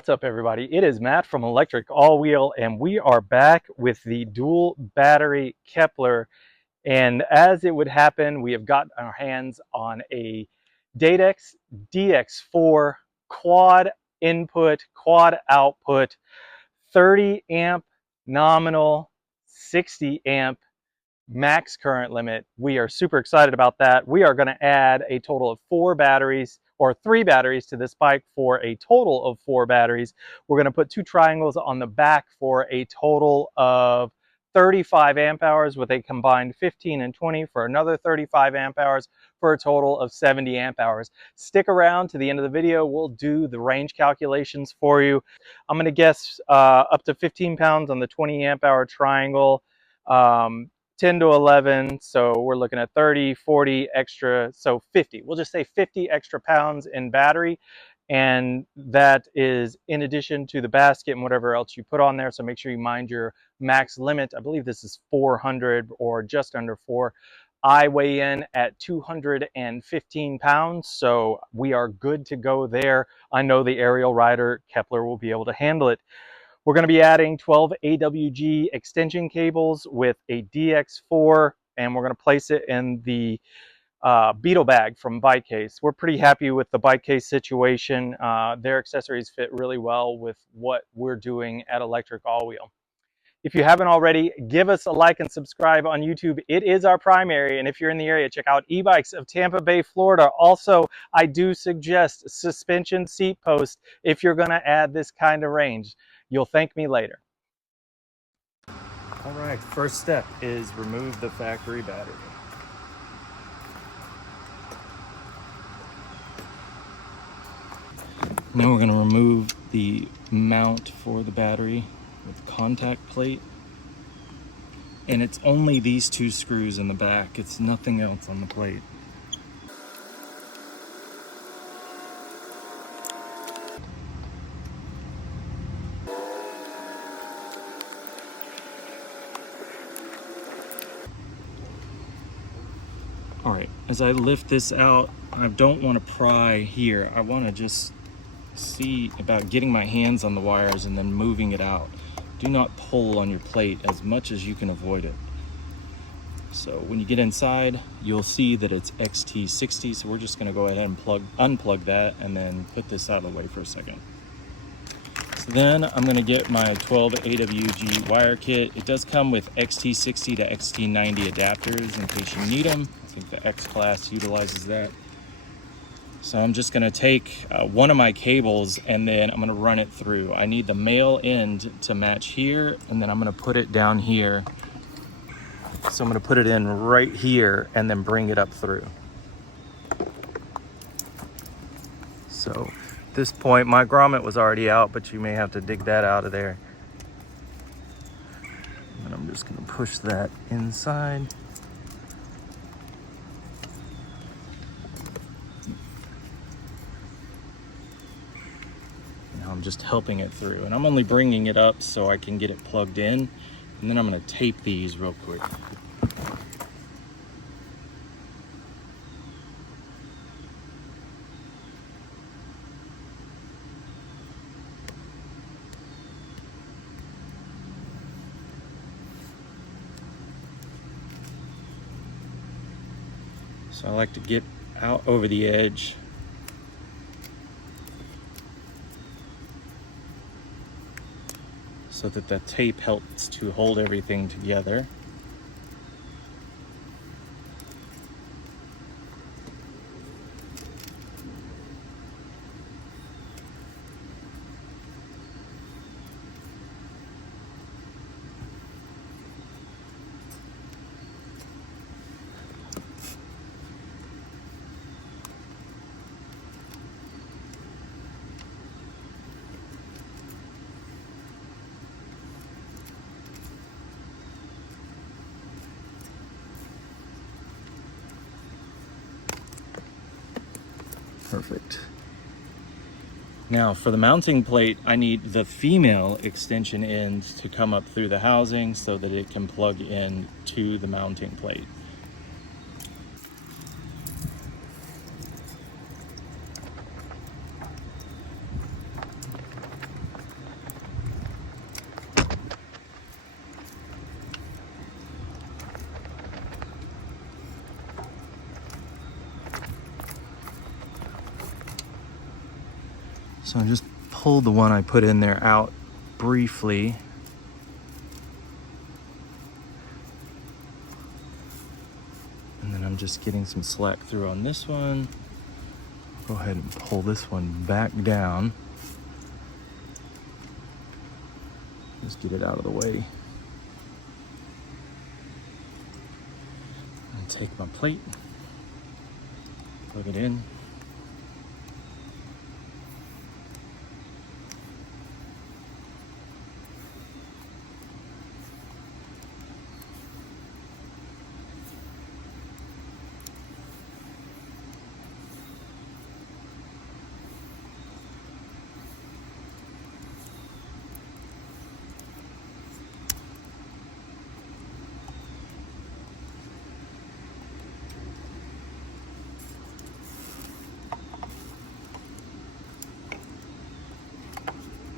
What's up, everybody? It is Matt from Electric All Wheel, and we are back with the dual battery Kepler. And as it would happen, we have got our hands on a Datex Dx4 quad input, quad output, 30 amp nominal, 60 amp max current limit. We are super excited about that. We are going to add a total of 4 batteries or 3 batteries to this bike for a total of 4 batteries. We're going to put 2 triangles on the back for a total of 35 amp hours with a combined 15 and 20 for another 35 amp hours for a total of 70 amp hours. Stick around to the end of the video. We'll do the range calculations for you. I'm going to guess up to 15 pounds on the 20 amp hour triangle. 10 to 11, so we're looking at 30, 40 extra, so 50. We'll just say 50 extra pounds in battery, and that is in addition to the basket and whatever else you put on there, so make sure you mind your max limit. I believe this is 400 or just under 4. I weigh in at 215 pounds, so we are good to go there. I know the Ariel Rider Kepler will be able to handle it. We're going to be adding 12 AWG extension cables with a Dx4, and we're going to place it in the Beetle bag from Bike Case. We're pretty happy with the Bike Case situation. Their accessories fit really well with what we're doing at Electric All Wheel. If you haven't already, give us a like and subscribe on YouTube. It is our primary, and if you're in the area, check out eBikes of Tampa Bay, Florida. Also, I do suggest suspension seat post if you're going to add this kind of range. You'll thank me later. All right, first step is remove the factory battery. Now we're going to remove the mount for the battery with contact plate. And it's only these 2 screws in the back. It's nothing else on the plate. All right, as I lift this out, I don't want to pry here. I want to just see about getting my hands on the wires and then moving it out. Do not pull on your plate as much as you can avoid it. So when you get inside, you'll see that it's XT60, so we're just going to go ahead and unplug that and then put this out of the way for a second. So then I'm going to get my 12 AWG wire kit. It does come with XT60 to XT90 adapters in case you need them. I think the X Class utilizes that. So I'm just going to take one of my cables and then I'm going to run it through. I need the male end to match here, and then I'm going to put it down here. So I'm going to put it in right here and then bring it up through. So at this point, my grommet was already out, but you may have to dig that out of there. And I'm just going to push that inside. I'm just helping it through, and I'm only bringing it up so I can get it plugged in, and then I'm going to tape these real quick. So I like to get out over the edge. So that the tape helps to hold everything together. Perfect. Now for the mounting plate, I need the female extension end to come up through the housing so that it can plug in to the mounting plate. So I just pulled the one I put in there out briefly. And then I'm just getting some slack through on this one. Go ahead and pull this one back down. Just get it out of the way. And take my plate, plug it in.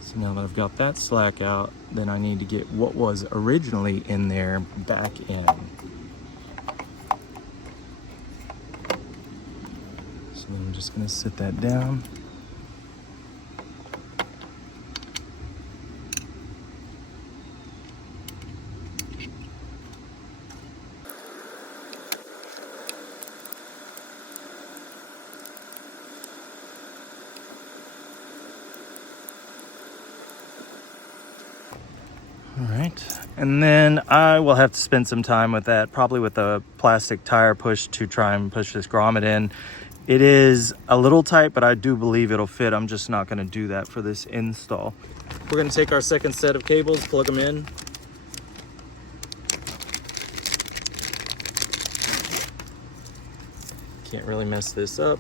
So now that I've got that slack out, then I need to get what was originally in there back in. So then I'm just gonna sit that down. All right, and then I will have to spend some time with that, probably with a plastic tire push to try and push this grommet in. It is a little tight, but I do believe it'll fit. I'm just not gonna do that for this install. We're gonna take our second set of cables, plug them in. Can't really mess this up.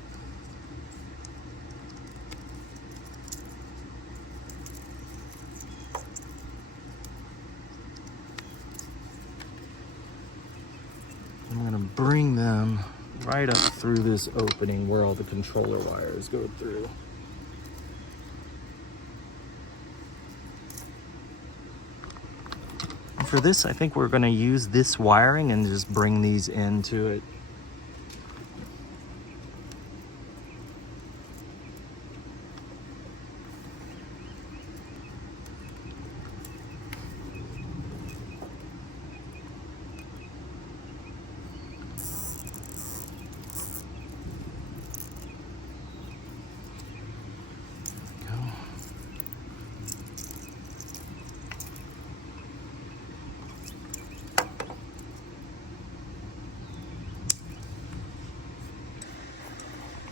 I'm gonna bring them right up through this opening where all the controller wires go through. And for this, I think we're gonna use this wiring and just bring these into it.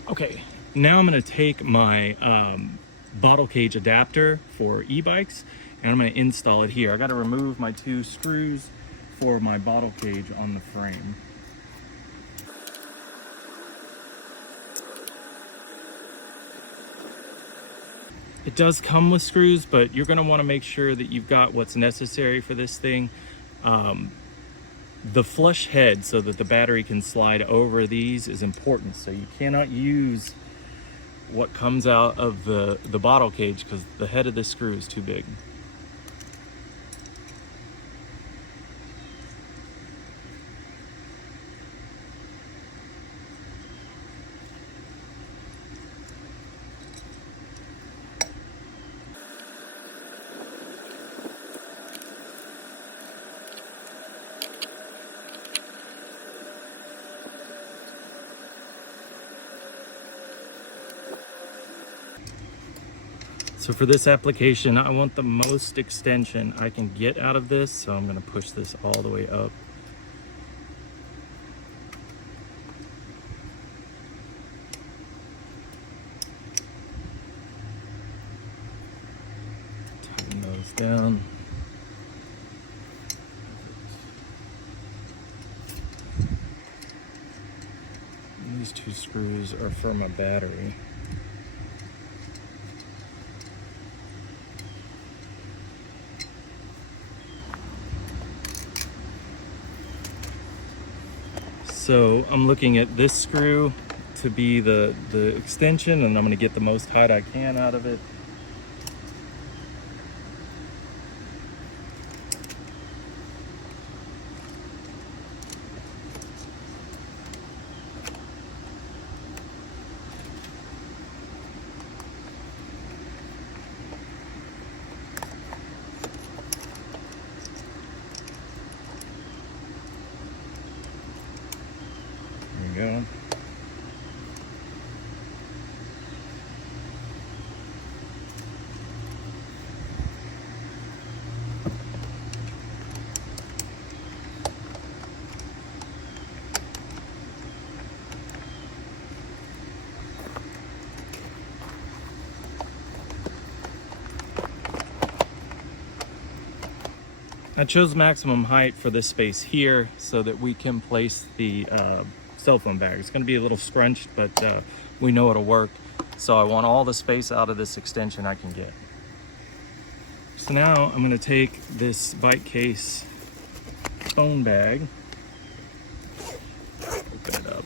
Okay, now I'm going to take my bottle cage adapter for e-bikes and I'm going to install it here. I got to remove my 2 screws for my bottle cage on the frame. It does come with screws, but you're going to want to make sure that you've got what's necessary for this thing. The flush head so that the battery can slide over these is important. So you cannot use what comes out of the bottle cage because the head of this screw is too big. So for this application, I want the most extension I can get out of this, so I'm going to push this all the way up. Tighten those down. And these 2 screws are for my battery. So I'm looking at this screw to be the extension, and I'm going to get the most height I can out of it. I chose maximum height for this space here so that we can place the cell phone bag. It's going to be a little scrunched, but we know it'll work. So I want all the space out of this extension I can get. So now I'm going to take this bike case phone bag, open it up.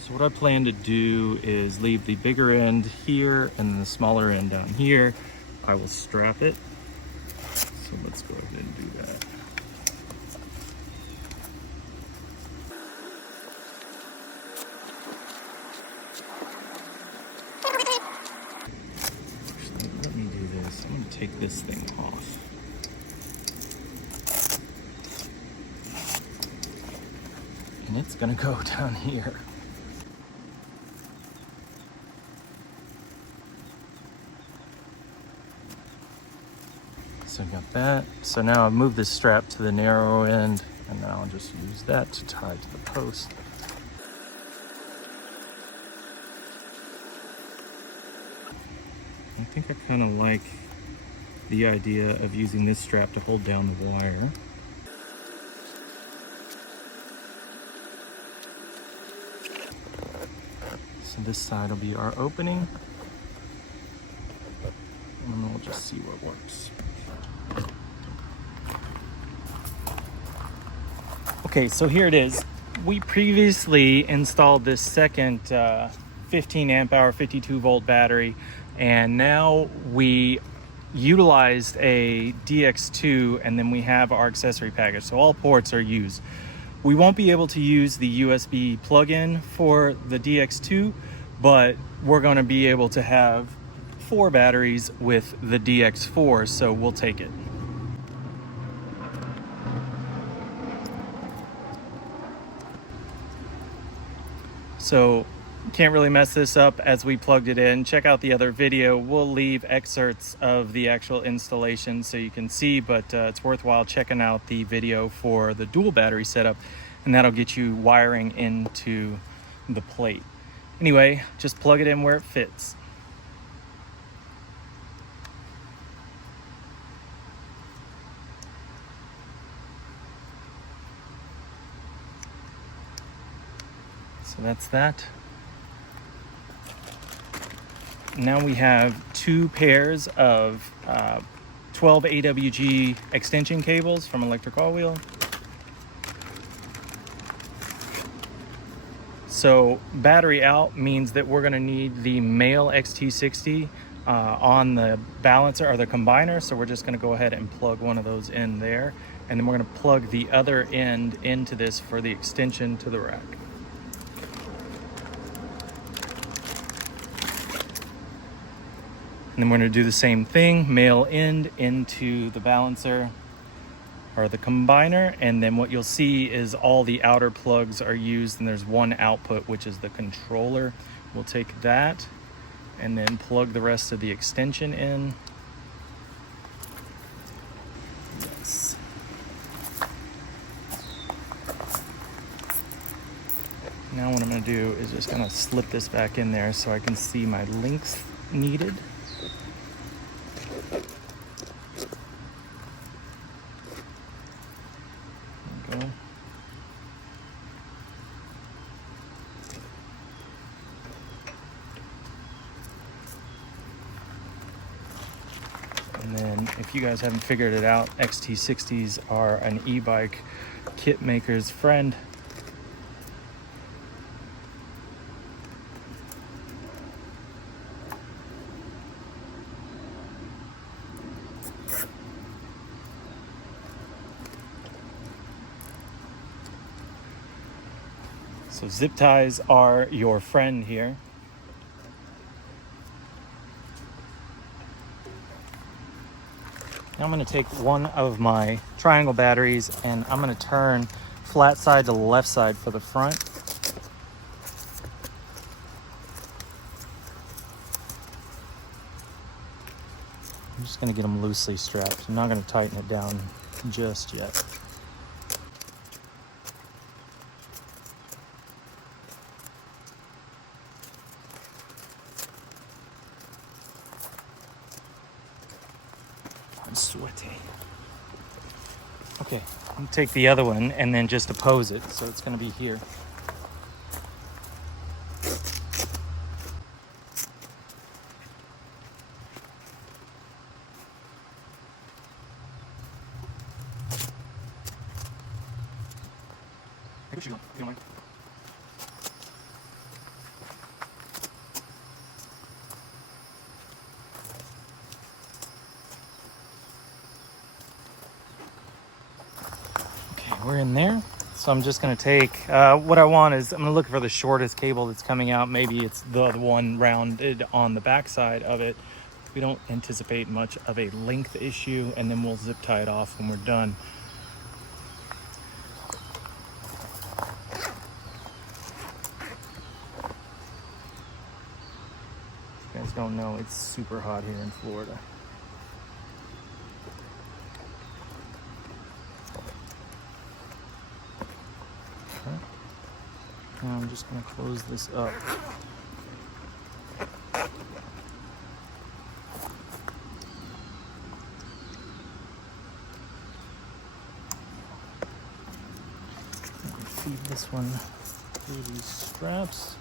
So what I plan to do is leave the bigger end here and the smaller end down here. I will strap it. So let's go ahead and do that. Actually, let me do this. I'm going to take this thing off. And it's going to go down here. So I got that. So now I've moved this strap to the narrow end, and now I'll just use that to tie to the post. I think I kind of like the idea of using this strap to hold down the wire. So this side will be our opening, and then we'll just see what works. Okay, so here it is. We previously installed this second 15 amp hour 52 volt battery, and now we utilized a Dx4, and then we have our accessory package, so all ports are used. We won't be able to use the USB plug-in for the Dx4, but we're going to be able to have 4 batteries with the Dx4, so we'll take it. So can't really mess this up as we plugged it in. Check out the other video. We'll leave excerpts of the actual installation so you can see, but it's worthwhile checking out the video for the dual battery setup, and that'll get you wiring into the plate. Anyway, just plug it in where it fits. So that's that. Now we have 2 pairs of 12 AWG extension cables from Electric All Wheel. So battery out means that we're going to need the male XT60 on the balancer or the combiner. So we're just going to go ahead and plug one of those in there. And then we're going to plug the other end into this for the extension to the rack. And then we're going to do the same thing, male end into the balancer or the combiner, and then what you'll see is all the outer plugs are used, and there's one output, which is the controller. We'll take that and then plug the rest of the extension in. Yes. Now what I'm going to do is just going to slip this back in there so I can see my links needed. And then if you guys haven't figured it out, XT60s are an e-bike kit maker's friend. So zip ties are your friend here. Now I'm going to take one of my triangle batteries and I'm going to turn flat side to the left side for the front. I'm just going to get them loosely strapped. I'm not going to tighten it down just yet. Sweaty. Okay, I'll take the other one and then just oppose it. So it's going to be here. We're in there, so I'm just going to take what I want is I'm going to look for the shortest cable that's coming out. Maybe it's the one rounded on the back side of it. We don't anticipate much of a length issue, and then we'll zip tie it off when we're done. You guys don't know, it's super hot here in Florida. Now I'm just going to close this up. Feed this one through these straps.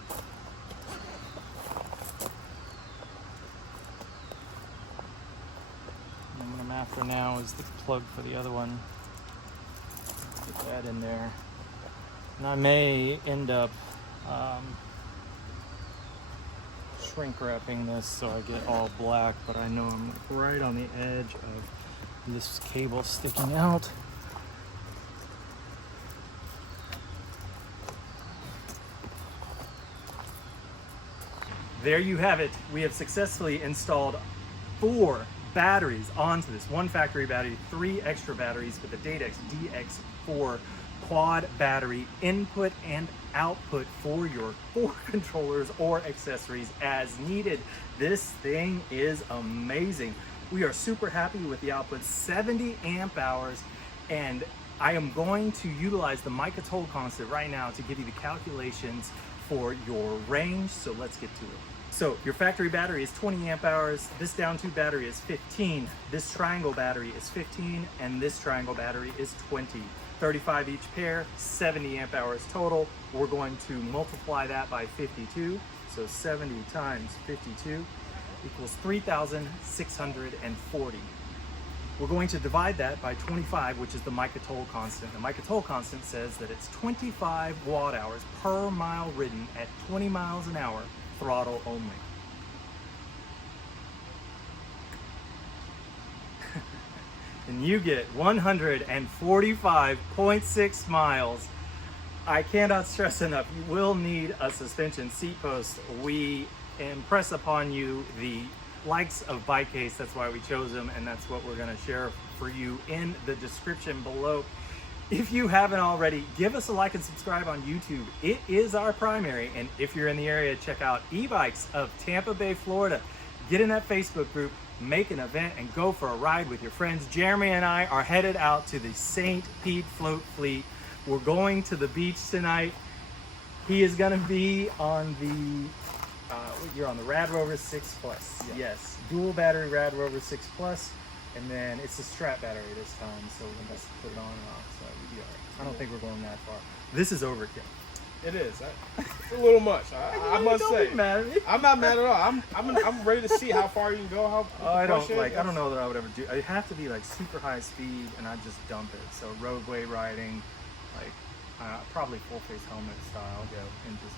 And what I'm after now is the plug for the other one. Get that in there. And I may end up shrink wrapping this so I get all black, but I know I'm right on the edge of this cable sticking out. There you have it. We have successfully installed 4 batteries onto this. 1 factory battery, 3 extra batteries with the Dx4 quad battery input and output for your 4 controllers or accessories as needed. This thing is amazing. We are super happy with the output, 70 amp hours, and I am going to utilize the mica toll constant right now to give you the calculations for your range, so let's get to it. So your factory battery is 20 amp hours, this down tube battery is 15, this triangle battery is 15, and this triangle battery is 20. 35 each pair, 70 amp hours total. We're going to multiply that by 52. So 70 times 52 equals 3,640. We're going to divide that by 25, which is the mica toll constant. The mica toll constant says that it's 25 watt hours per mile ridden at 20 miles an hour, throttle only. And you get 145.6 miles. I cannot stress enough, you will need a suspension seat post. We impress upon you the likes of Bike Case, that's why we chose them, and that's what we're gonna share for you in the description below. If you haven't already, give us a like and subscribe on YouTube. It is our primary, and if you're in the area, check out E-Bikes of Tampa Bay, Florida. Get in that Facebook group, make an event, and go for a ride with your friends. Jeremy and I are headed out to the St. Pete Float Fleet. We're going to the beach tonight. He is gonna be on the, you're on the Rad Rover 6 Plus. Yeah. Yes, dual battery Rad Rover 6 Plus, and then it's a strap battery this time, so we can just put it on and off, so we'll be all right. I don't think we're going that far. This is overkill. It is. It's a little much. I must say. I'm not mad at all. I'm ready to see how far you can go. How I don't know that I would ever do. I have to be like super high speed, and I just dump it. So roadway riding, like probably full face helmet style, and just